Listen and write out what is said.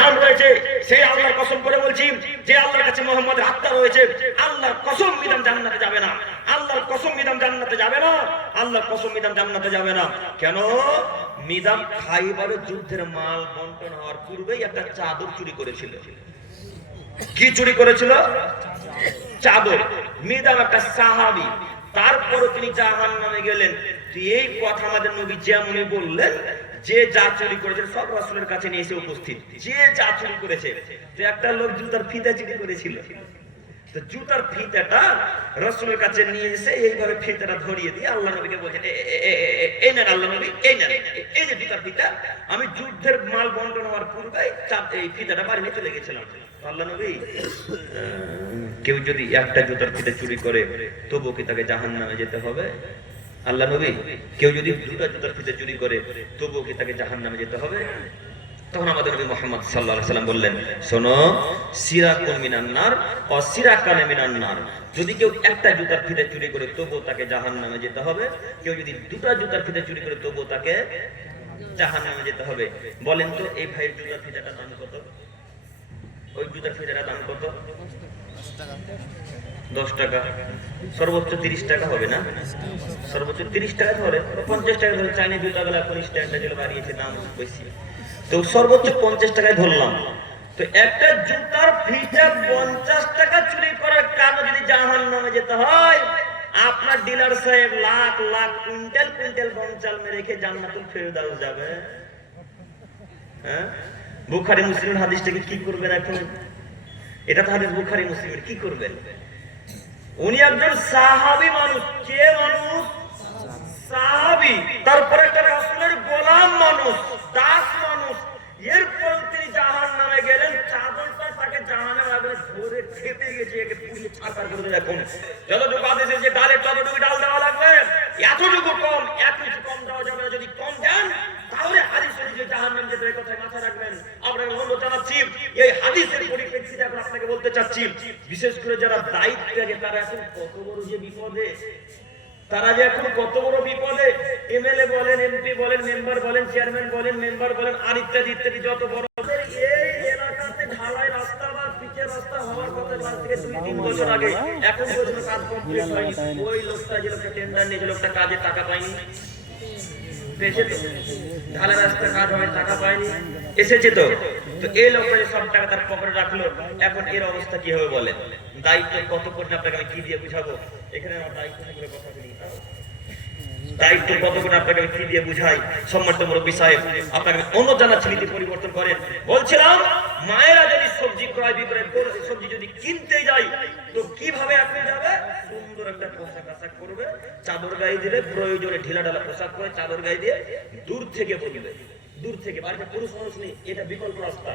জান রয়েছে, সেই আল্লাহর কসম করে বলছি, যে আল্লাহর কাছে মুহাম্মদের আত্মা রয়েছে, আল্লাহর কসম মিদাম জান্নাতে যাবে না, আল্লাহর কসম মিদাম জান্নাতে যাবে না, আল্লাহর কসম মিদাম জান্নাতে যাবে না। কেন? মিদাম খাইবারের যুদ্ধের মাল বন্টন হওয়ার পূর্বেই একটা চাদর চুরি করেছিল। কি চুরি করেছিল? চাদর। মিদাম একটা সাহাবী, তারপরে তিনি জাহান্নামে গেলেন। এই কথা আমাদের নবী যেমনই বললেন, যে যা চুরি করেছে সব রাসূলের কাছে নিয়ে এসে উপস্থিত। যে যা চুরি করেছে, তো একটা লোক জুতার ফিতা চুরি করেছিল, তো জুতার ফিতাটা রাসূলের কাছে নিয়ে এসে এইভাবে ফিতাটা ধরিয়ে দিয়ে আল্লাহ নবীকে বলেন, এই নেন আল্লাহ নবী, এই নেন, এই যে জুতার ফিতা, আমি যুদ্ধের মাল বন্টন হওয়ার পূর্বে এই ফিতাটা বাড়ি নিয়ে চলে গেছিলাম। আল্লাহ নবী, কেউ যদি একটা জুতার ফিতা চুরি করে তবুও কি তাকে জাহান্নামে যেতে হবে? আল্লাহ নবী, কেউ যদি দুটো জুতার ফিতা চুরি করে তবুও কি তাকে জাহান্নামে যেতে হবে? তখন আমাদের নবী মুহাম্মদ সাল্লাল্লাহু আলাইহি সাল্লাম বললেন, শোনো, সিরাকুন মিনান নার ওয়া সিরাকান মিনান নার। যদি কেউ একটা জুতার ফিতা চুরি করে তবুও তাকে জাহান্নামে যেতে হবে, কেউ যদি দুটো জুতার ফিতা চুরি করে তবুও তাকে জাহান্নামে যেতে হবে। বলেন তো এই ভাইয়ের জুতার ফিতাটার দাম কত? ওই জুতার ফিতাটার দাম কত? 10 টাকা, সর্বোচ্চ 30 টাকা হবে না? সর্বোচ্চ 30 টাকা ধরে, 50 টাকা ধরে। চাইনিজ জুতাগুলো এখন স্ট্যান্ডার্ড যেগুলো বাড়িয়েছে, দাম বেশি, তো সর্বোচ্চ 50 টাকায় ধরলাম। তো একটা জুতার ফিতা 50 টাকা চুরি করার কারণে যদি জাহান্নামে যেতে হয়, আপনার ডিলার সাহেব লাখ লাখ কুইন্টাল কুইন্টাল বঞ্চাল মেরে রেখে জান্নাতুল ফেরদাউস যাবে? হ্যাঁ, বুখারী মুসলিমের হাদিসটাকে কি করবেন এখন? এটা তো হাদিস বুখারী মুসলিমের, কি করবেন? উনি একজন সাহাবী মানুষ। কে মানুষ? সাহাবী। তারপরে একটা রাসূলের গোলাম মানুষ, দাস মানুষ। এরপর তিনি জাহান্নামে গেলেন, চাদরটা তাকে জাহান্নামে আগুনে ধরে খেতে গেছে, একে পুড়িয়ে ছারখার করে দিল। এখন যতটুকু আদেশে যে ডালের ততটুকু ডাল দেওয়া লাগবে, এতটুকু কম, এত কিছু কম দেওয়া যাবে না। যদি কম দেন তাহলে হাদিস অনুযায়ী জাহান্নামে যেতে, এই কথা মাথায় রাখবেন। আপনাকে অনুরোধ জানাচ্ছি, এই হাদিসের পরিপ্রেক্ষিতে এখন আপনাকে বলতে চাচ্ছি, বিশেষ করে যারা দায়িত্বে আছে তারা এখন কত বড় যে বিপদে, তারা যে এখন কত বড় বিপদে। এমএলএ বলেন, এমপি বলেন, মেম্বার বলেন, চেয়ারম্যান বলেন, মেম্বার বলেন, আর ইত্যাদি ইত্যাদি যত বড়, এই এলাকাতে ঢালাই রাস্তা বা পিচের রাস্তা হওয়ার কথা আজ থেকে 2-3 বছর আগে, এখন পর্যন্ত কাজ কমপ্লিট হয়নি। ওই লোকটা যে লোকটা টেন্ডার নিয়ে, যে লোকটা কাজে টাকা পায়নি, পেয়েছে তো? ঢালাই রাস্তা কাজ হয়, টাকা পায়নি, এসেছে তো? তো এই লোকটা যে সব টাকা তার পকেটে রাখলো, এখন এর অবস্থা কি হবে বলেন? দায়িত্ব কত কঠিন আপনাকে আমি কি দিয়ে বুঝাবো? এখানে আমার দায়িত্ব নিয়ে কথা বলি, দায়িত্ব কত করে আপনাকে আমি কি দিয়ে বুঝাই? সম্মানিত মুরব্বী সাহেব, আপনাকে অনুরোধ জানাচ্ছি নীতি পরিবর্তন করেন। বলছিলাম, মায়েরা যদি সবজি ক্রয় বিক্রয় করে, সবজি যদি কিনতে যায়, তো কিভাবে আপনি যাবে? সুন্দর একটা পোশাক আশাক করবে, চাদর গায়ে দিলে, প্রয়োজনে ঢিলা ঢালা পোশাক করে চাদর গায়ে দিয়ে দূর থেকে বলবে, দূর থেকে। বাড়িতে পুরুষ মানুষ নেই, এটা বিকল্প রাস্তা।